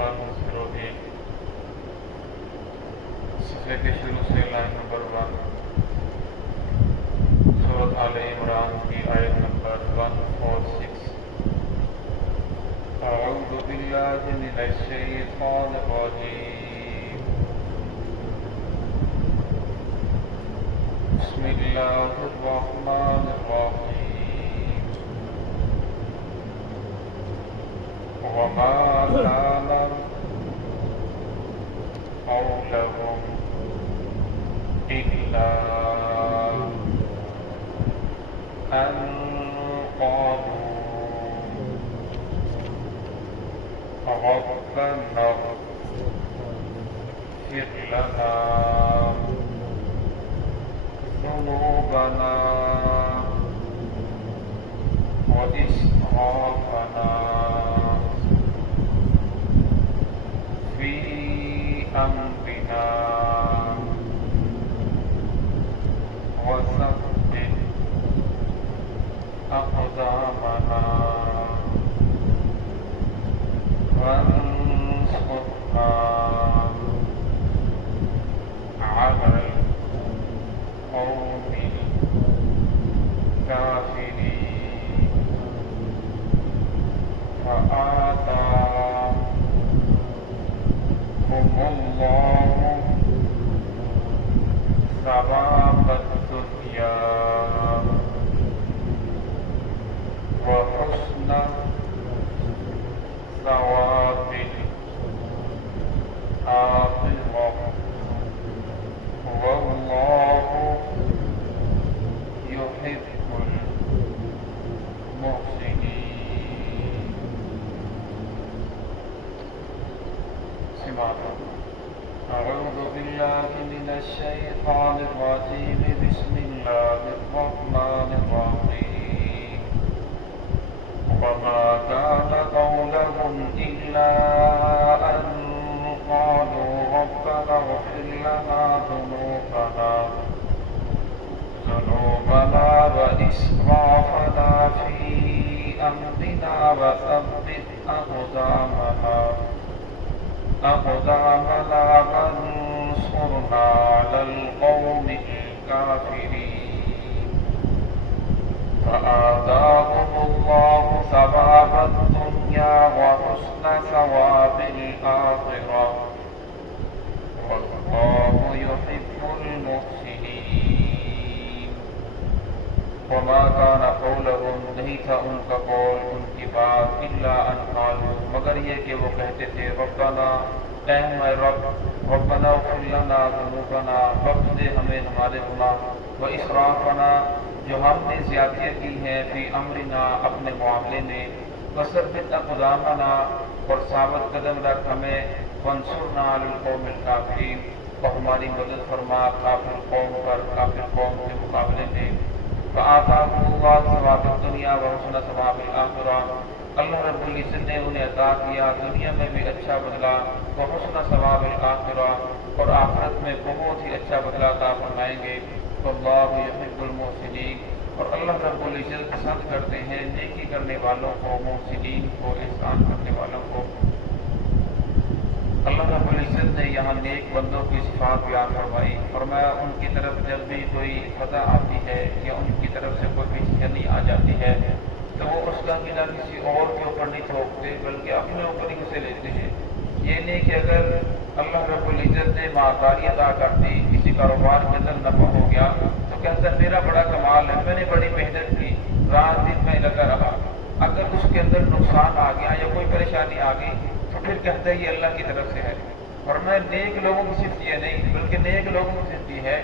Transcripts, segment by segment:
101 صفحے کے شروع سے لائن نمبر 1 سورۃ آل عمران کی آیت نمبر 146 اعوذ باللہ من الشیطان الرجیم بسم اللہ الرحمن الرحیم وما كان قولهم إلا أن قالوا ربنا اغفر لنا ذنوبنا وإسرافنا في أمرنا وثبت أقدامنا وانصرنا على القوم الكافرين فآتاهم الله ثواب الدنيا وحسن ثواب الآخرة والله يحب المحسنين. أعوذ بالله من الشيطان الرجيم بسم الله الرحمن الرحيم وما كان قولهم إلا أن قالوا ربنا اغفر لنا ذنوبنا وإسرافنا في أمرنا وثبت أقدامنا وانصرنا على القوم الكافرين فآتاهم الله ثواب الدنيا وحسن ثواب الآخرة والله يحب المحسنين. وما كان قولهم نہیں تھا ان کا قول ان کی بات الا ان قالوا مگر یہ کہ وہ کہتے تھے ربنا اے ہمارے رب ربنا اغفر لنا ذنوبنا بخش دے ہمیں ہمارے گناہ و اسرافنا جو ہم نے زیادتیاں کی ہیں فی امرنا اپنے معاملے میں وثبت اقدامنا اور ثابت قدم رکھ ہمیں وانصرنا علی القوم الکافرین اور ہماری مدد فرما کافر قوم پر کافر قوم کے مقابلے میں فآتاهم اللہ ثواب الدنیا وحسن ثواب الآخرہ اللہ رب العزت نے انہیں عطا کیا دنیا میں بھی اچھا بدلہ وحسن ثواب الآخرہ اور آخرت میں بہت ہی اچھا بدلہ عطا فرمائیں گے. واللہ یحب المحسنین اور اللہ رب العزت پسند کرتے ہیں نیکی کرنے والوں کو محسنین کو احسان کرنے والوں کو. اللہ رب العزت نے یہاں نیک بندوں کی صفات بیان فرمائی. فرمایا ان کی طرف جب بھی کوئی خطا آتی ہے یا ان کی طرف سے کوئی بےچینی آ جاتی ہے تو وہ اس کا گناہ کسی اور کے اوپر نہیں تھوپتے بلکہ اپنے اوپر ہی اسے لیتے ہیں. یہ نہیں کہ اگر اللہ رب العزت نے مالداری ادا کر دی کسی کاروبار کے اندر نفع ہو گیا تو کہتا ہے میرا بڑا کمال ہے میں نے بڑی محنت کی رات دن میں لگا رہا. اگر اس کے اندر نقصان آ گیا یا کوئی پریشانی آ گئی تو پھر کہتا ہے یہ اللہ کی طرف سے ہے. اور میں نیک لوگوں کی صرف یہ نہیں بلکہ نیک لوگوں کی صرف یہ ہے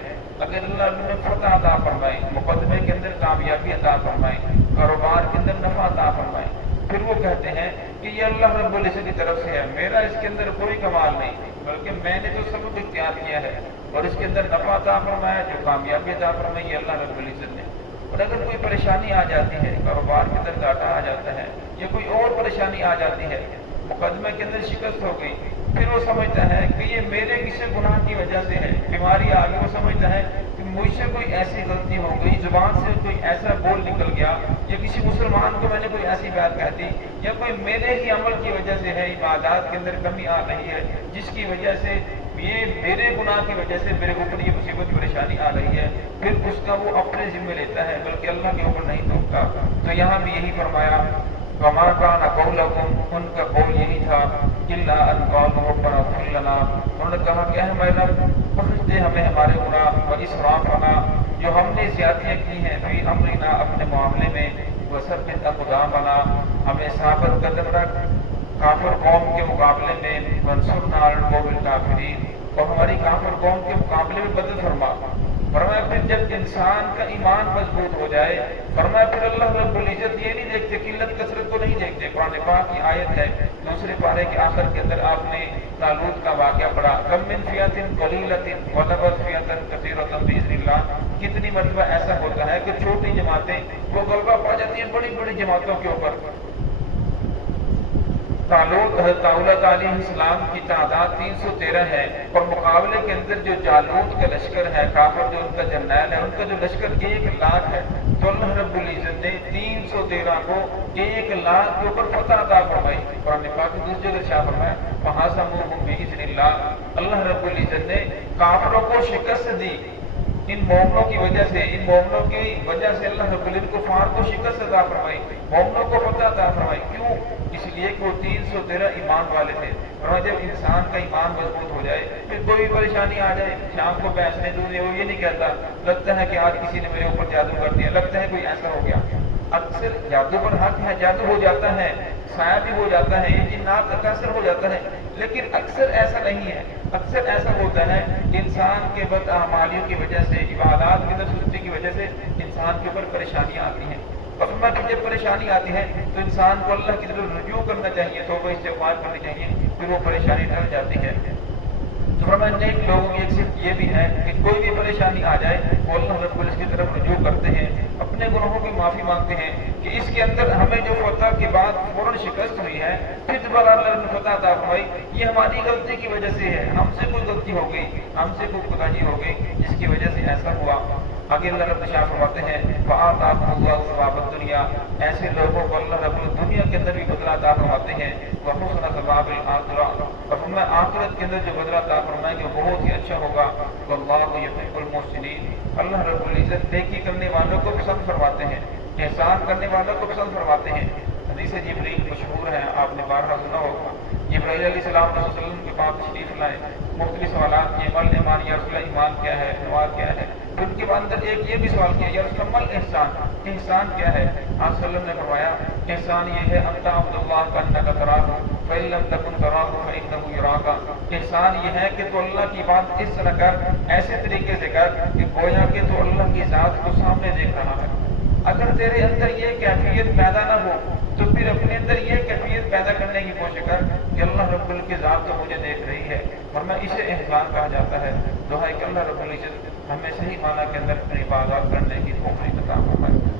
اگر اللہ نے فتح عطا فرمائی مقدمے کے اندر کامیابی عطا فرمائی کاروبار کے اندر نفع عطا فرمائی پھر وہ کہتے ہیں کہ یہ اللہ رب العزت کی طرف سے ہے میرا اس کے اندر کوئی کمال نہیں بلکہ میں نے جو سبب اختیار کیا ہے اور اس کے اندر نفع عطا فرمایا جو کامیابی عطا فرمائی یہ اللہ رب العزت نے. اور اگر کوئی پریشانی آ جاتی ہے کاروبار کے اندر گھاٹا آ جاتا ہے یا کوئی اور پریشانی آ جاتی ہے مقدمے کے اندر شکست ہو گئی پھر وہ سمجھتا ہے کہ یہ میرے کسی گناہ کی وجہ سے ہے. بیماری آ گئی وہ سمجھتا ہے کہ مجھ سے کوئی ایسی غلطی ہو گئی، زبان سے کوئی ایسا بول نکل گیا، یا کسی مسلمان کو میں نے کوئی ایسی بات کہہ دی، یا کوئی میرے ہی عمل کی وجہ سے ہے عبادات کے اندر کمی آ رہی ہے، جس کی وجہ سے یہ میرے گناہ کی وجہ سے میرے اوپر یہ مصیبت پریشانی آ رہی ہے، پھر اس کا وہ اپنے ذمہ لیتا ہے، بلکہ اللہ کے اوپر نہیں ٹوکتا۔ تو یہاں بھی یہی فرمایا وما کان قولکم، ان کا قول یہی تھا الا ان قالوا ربنا اغفر لنا، انہوں نے کہا کہ ہمارے رب بخش دے ہمیں ہمارے گناہ، واسرافنا، جو ہم نے زیادتیاں کی ہیں، فی امرنا، اپنے معاملے میں، وثبت اقدامنا، ہمیں ثابت قدم رکھ کافر قوم کے مقابلے میں، وانصرنا علی القوم الکافرین، اور ہماری کافر قوم کے مقابلے میں بدل فرما۔ فرمایا پھر جب انسان کا ایمان مضبوط ہو جائے، فرمایا پھر اللہ رب العزت یہ نہیں دیکھتے، قلت کثرت کو نہیں دیکھتے۔ قرآن پاک کی آیت ہے دوسرے پارے کے آخر کے اندر، آپ نے طالوت کا واقعہ پڑھا، کم من فئۃ قلیلۃ غلبت فئۃ کثیرۃ بإذن اللہ، کتنی مرتبہ ایسا ہوتا ہے کہ چھوٹی جماعتیں وہ غلبہ پا جاتی ہیں بڑی بڑی جماعتوں کے اوپر۔ حضرت طالوت علیہ السلام کی تعداد 313 ہے، اور مقابلے کے اندر جو جالوت کا لشکر ہے، کافر جو ان کا جرنیل ہے، ان کا جو لشکر 1,00,000 ہے، تو اللہ رب العزت نے 313 کو 1,00,000 کے اوپر فتح عطا فرمائی۔ قرآن پاک میں دوسری جگہ شاہ فرمایا فَحَاسَمُوهُم بِإِذْنِ اللَّهِ، اللہ رب العزت نے کافروں کو شکست دی ان مومنوں کی وجہ سے، ان مومنوں کی وجہ سے اللہ رب العزت کفار کو شکست عطا فرمائی، مومنوں کو فتح عطا فرمائی۔ کیوں؟ اس لیے کہ وہ 313 ایمان والے تھے، اور جب انسان کا ایمان مضبوط ہو جائے، پھر کوئی بھی پریشانی آ جائے، شام کو پیسے دوں وہ یہ نہیں کہتا لگتا ہے کہ آج کسی نے میرے اوپر جادو کر دیا، لگتا ہے کوئی ایسا ہو گیا۔ اکثر جادو پر حق ہے، جادو ہو جاتا ہے، سایہ بھی ہو جاتا ہے، یہ جنات کا اثر ہو جاتا ہے، لیکن اکثر ایسا نہیں ہے۔ اکثر ایسا ہوتا ہے کہ انسان کے بد اعمالیوں کی وجہ سے، عبادات کی سستی کی وجہ سے انسان کے اوپر پریشانیاں آتی ہیں، اور جب پریشانی آتی ہے تو انسان کو اللہ کی طرف رجوع کرنا چاہیے، توبہ استغفار کرنی چاہیے، پھر وہ پریشانی ٹل جاتی ہے۔ تو نیک لوگوں کی ایک صفت یہ بھی ہے کہ کوئی بھی پریشانی آ جائے وہ اللہ رب العزت کی طرف رجوع کرتے ہیں، اپنے گناہوں کی معافی مانگتے ہیں کہ اس کے اندر ہمیں جو فتح کے بعد فوراً شکست ہوئی ہے، پھر دوبارہ اللہ نے فتح عطا فرمائی، یہ ہماری غلطی کی وجہ سے ہے، ہم سے کوئی غلطی ہو گئی، ہم سے کوئی کوتاہی ہو گئی جس کی وجہ سے ایسا ہوا۔ آگے اللہ رب شاہ فرماتے ہیں فآتاکم اللہ ثواب الدنیا، ایسے لوگوں کو اللہ رب دنیا کے اندر بھی بدلہ عطا فرماتے ہیں، وحسن ثواب الآخرہ، اور فرمایا آخرت کے اندر جو بدلہ عطا فرمائیں گے وہ بہت ہی اچھا ہوگا۔ واللہ یحب المحسنین، اللہ رب العزت نیکی کرنے والوں کو پسند فرماتے ہیں، احسان کرنے والوں کو پسند فرماتے ہیں۔ حدیث جبریل مشہور ہے، آپ نے بارہا سنا ہوگا، جبرائیل علیہ السلام رسول اللہ علیہ وسلم کے پاس تشریف لائے، مختلف سوالات کیے، مل ایمان، یا رسول اللہ ایمان کیا ہے، نماز کیا ہے، پھر ان کے اندر ایک یہ بھی سوال کیا، یا رسول اللہ مل احسان، احسان کیا ہے؟ آپ صلی اللہ علیہ وسلم نے فرمایا احسان یہ ہے ان تعبد اللہ کانک تراہ فإن لم تکن تراہ فإنہ یراک، احسان یہ ہے کہ تو اللہ کی بات اس طرح کر، ایسے طریقے سے کر کہ گویا کہ تو اللہ کی ذات کو سامنے دیکھ رہا ہے۔ اگر تیرے اندر یہ کیفیت پیدا نہ ہو تو پھر اپنے اندر یہ کیفیت پیدا کرنے کی کوشش کر کہ اللہ رب العزت کی ذات تو مجھے دیکھ رہی ہے، ورنہ اسے احسان کہا جاتا ہے۔ دعا ہے کہ اللہ رب العزت ہمیں صحیح معنی کے اندر اپنی عبادات کرنے کی توفیق عطا فرمائے۔